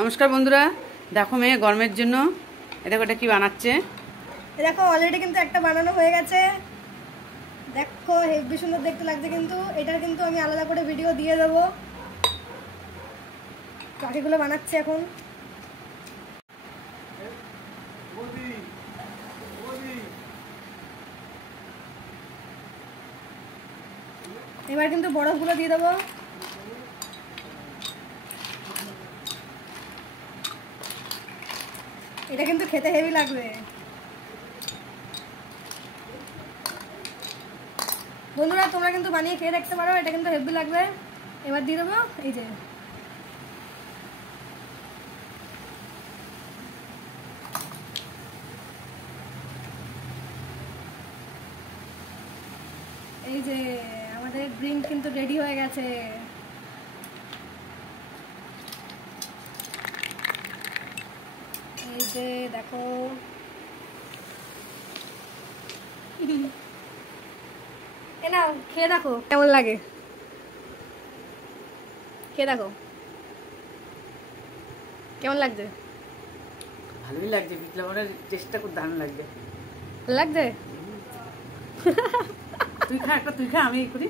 নমস্কার বন্ধুরা, দেখো মেয়ে গরমের জন্য দেখো এটা কি বানাচ্ছে। দেখো অলরেডি কিন্তু একটা বানানো হয়ে গেছে। দেখো হেভি সুন্দর দেখতে লাগছে, কিন্তু এটার কিন্তু আমি আলাদা করে ভিডিও দিয়ে দেবো। বাকিগুলো বানাচ্ছে এখন। এবার কিন্তু বরফগুলো দিয়ে দেবো। এটা কিন্তু খেতে হেভি লাগবে বন্ধুরা, তোমরা কিন্তু বানিয়ে খেয়ে দেখতে পারো, এটা কিন্তু হেভি লাগবে। এবার দিয়ে দেবো এই যে আমাদের ড্রিঙ্ক কিন্তু রেডি হয়ে গেছে। এই যে দেখো, এ নাও খেয়ে দেখো কেমন লাগে। খেয়ে দেখো কেমন লাগছে। ভালোই লাগছে, বিট লবণের টেস্টটা খুব দারুণ লাগবে। লাগছে তুই খা একটা, তুই খা, আমি এই করি।